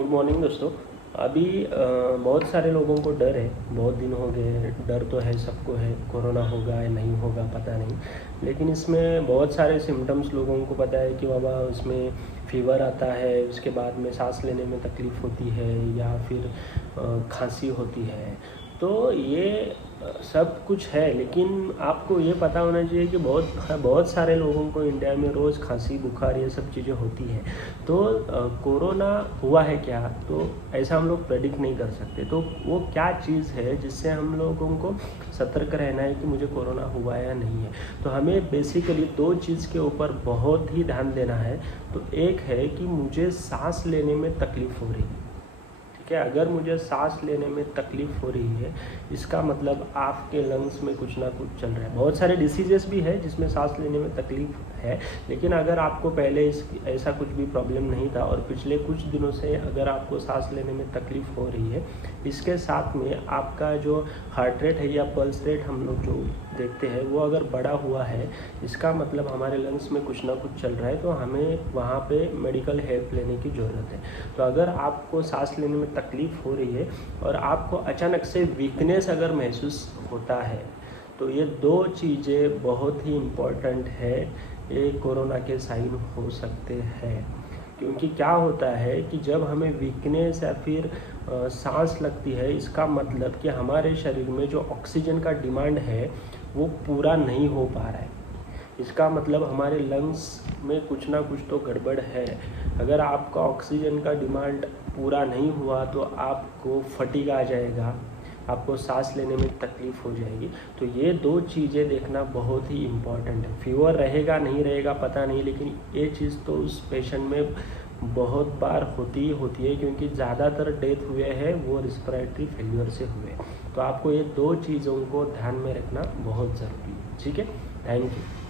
Good morning दोस्तों। अभी बहुत सारे लोगों को डर है, बहुत दिन हो गए। डर तो है, सबको है, कोरोना होगा या नहीं होगा पता नहीं। लेकिन इसमें बहुत सारे सिम्टम्स लोगों को पता है कि बाबा उसमें फीवर आता है, उसके बाद में सांस लेने में तकलीफ़ होती है या फिर खांसी होती है। तो ये सब कुछ है, लेकिन आपको ये पता होना चाहिए कि बहुत सारे लोगों को इंडिया में रोज़ खांसी बुखार ये सब चीज़ें होती हैं। तो कोरोना हुआ है क्या, तो ऐसा हम लोग प्रेडिक्ट नहीं कर सकते। तो वो क्या चीज़ है जिससे हम लोगों को सतर्क रहना है कि मुझे कोरोना हुआ है या नहीं है। तो हमें बेसिकली दो चीज़ के ऊपर बहुत ही ध्यान देना है। तो एक है कि मुझे सांस लेने में तकलीफ़ हो रही है, ठीक है। अगर मुझे सांस लेने में तकलीफ़ हो रही है, इसका मतलब आपके लंग्स में कुछ ना कुछ चल रहा है। बहुत सारे डिसीजेस भी है जिसमें सांस लेने में तकलीफ़ है, लेकिन अगर आपको पहले ऐसा कुछ भी प्रॉब्लम नहीं था और पिछले कुछ दिनों से अगर आपको सांस लेने में तकलीफ़ हो रही है, इसके साथ में आपका जो हार्ट रेट है या पल्स रेट हम लोग जो देखते हैं वो अगर बढ़ा हुआ है, इसका मतलब हमारे लंग्स में कुछ ना कुछ चल रहा है। तो हमें वहाँ पे मेडिकल हेल्प लेने की ज़रूरत है। तो अगर आपको सांस लेने में तकलीफ़ हो रही है और आपको अचानक से वीकनेस अगर महसूस होता है, तो ये दो चीज़ें बहुत ही इम्पॉर्टेंट है। ये कोरोना के साइन हो सकते हैं। क्योंकि क्या होता है कि जब हमें वीकनेस या फिर सांस लगती है, इसका मतलब कि हमारे शरीर में जो ऑक्सीजन का डिमांड है वो पूरा नहीं हो पा रहा है। इसका मतलब हमारे लंग्स में कुछ ना कुछ तो गड़बड़ है। अगर आपका ऑक्सीजन का डिमांड पूरा नहीं हुआ तो आपको फटीग आ जाएगा, आपको सांस लेने में तकलीफ़ हो जाएगी। तो ये दो चीज़ें देखना बहुत ही इम्पॉर्टेंट है। फीवर रहेगा नहीं रहेगा पता नहीं, लेकिन ये चीज़ तो उस पेशेंट में बहुत बार होती ही होती है, क्योंकि ज़्यादातर डेथ हुए हैं वो रिस्पिरेटरी फेलियर से हुए। तो आपको ये दो चीज़ों को ध्यान में रखना बहुत ज़रूरी है, ठीक है। Thank you.